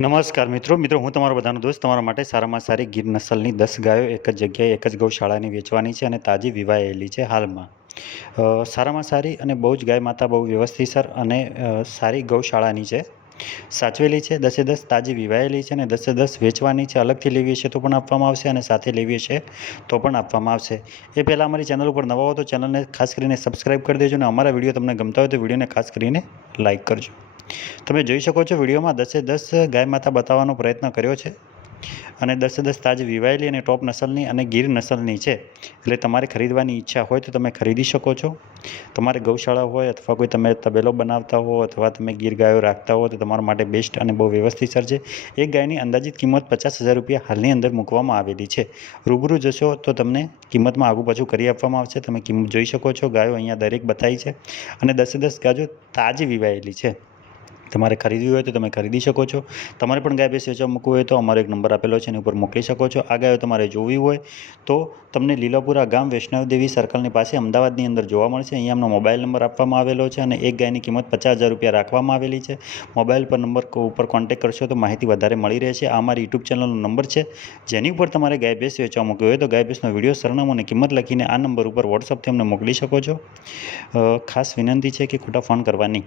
નમસ્કાર મિત્રો. મિત્રો, હું તમારો બધાનો દોસ્ત. તમારા માટે સારામાં સારી ગીર નસલની દસ ગાયો એક જ જગ્યાએ એક જ ગૌશાળાની વેચવાની છે અને તાજી વિવાયેલી છે હાલમાં. સારામાં સારી અને બહુ જ ગાય માતા બહુ વ્યવસ્થિતસર અને સારી ગૌશાળાની છે. સાચવેલી છે, દસે દસ તાજી વિવાહેલી છે અને દસે દસ વેચવાની છે. અલગથી લેવી છે તો પણ આપવામાં આવશે અને સાથે લેવી છે તો પણ આપવામાં આવશે. એ પહેલાં અમારી ચેનલ ઉપર નવા હો તો ચેનલને ખાસ કરીને સબસ્ક્રાઈબ કરી દેજો અને અમારા વીડિયો તમને ગમતા હોય તો વિડીયોને ખાસ કરીને લાઇક કરજો. તમે જોઈ શકો છો વિડીયોમાં દસે દસ ગાય માતા બતાવવાનો પ્રયત્ન કર્યો છે. અને દસે દસ તાજ વિવાયેલી અને ટોપ નસલની અને ગીર નસલની છે. એટલે તમારે ખરીદવાની ઈચ્છા હોય તો તમે ખરીદી શકો છો. તમારે ગૌશાળા હોય અથવા કોઈ તમે તબેલો બનાવતા હો અથવા તમે ગીર ગાયો રાખતા હો તો તમારા માટે બેસ્ટ અને બહુ વ્યવસ્થિત સર છે. એક ગાયની અંદાજિત કિંમત પચાસ હજાર રૂપિયા હાલની અંદર મૂકવામાં આવેલી છે. રૂબરૂ જશો તો તમને કિંમતમાં આગુ પાછું કરી આપવામાં આવશે. તમે કિંમત જોઈ શકો છો. ગાયો અહીંયા દરેક બતાવી છે. અને દસે દસ ગાયો તાજી વિવાયેલી છે. તમારે ખરીદવી હોય તો તમે ખરીદી શકો છો. તમારે પણ ગાય ભેંસ વેચવા મૂકવું હોય તો અમારો એક નંબર આપેલો છે, એની ઉપર મોકલી શકો છો. આ ગાયો તમારે જોવી હોય તો તમને લીલાપુરા ગામ વૈષ્ણવદેવી સર્કલની પાસે અમદાવાદની અંદર જોવા મળશે. અહીંયા એમનો મોબાઈલ નંબર આપવામાં આવેલો છે અને એક ગાયની કિંમત પચાસ હજાર રૂપિયા રાખવામાં આવેલી છે. મોબાઈલ પર નંબર ઉપર કોન્ટેક કરશો તો માહિતી વધારે મળી રહેશે. આ મારી યુટ્યુબ ચેનલનો નંબર છે, જેની ઉપર તમારે ગાય ભેંસ વેચવા મૂકવી હોય તો ગાય ભેંસનો વીડિયો, સરનામું અને કિંમત લખીને આ નંબર ઉપર વોટ્સઅપથી અમને મોકલી શકો છો. ખાસ વિનંતી છે કે ખોટા ફોન કરવા નહીં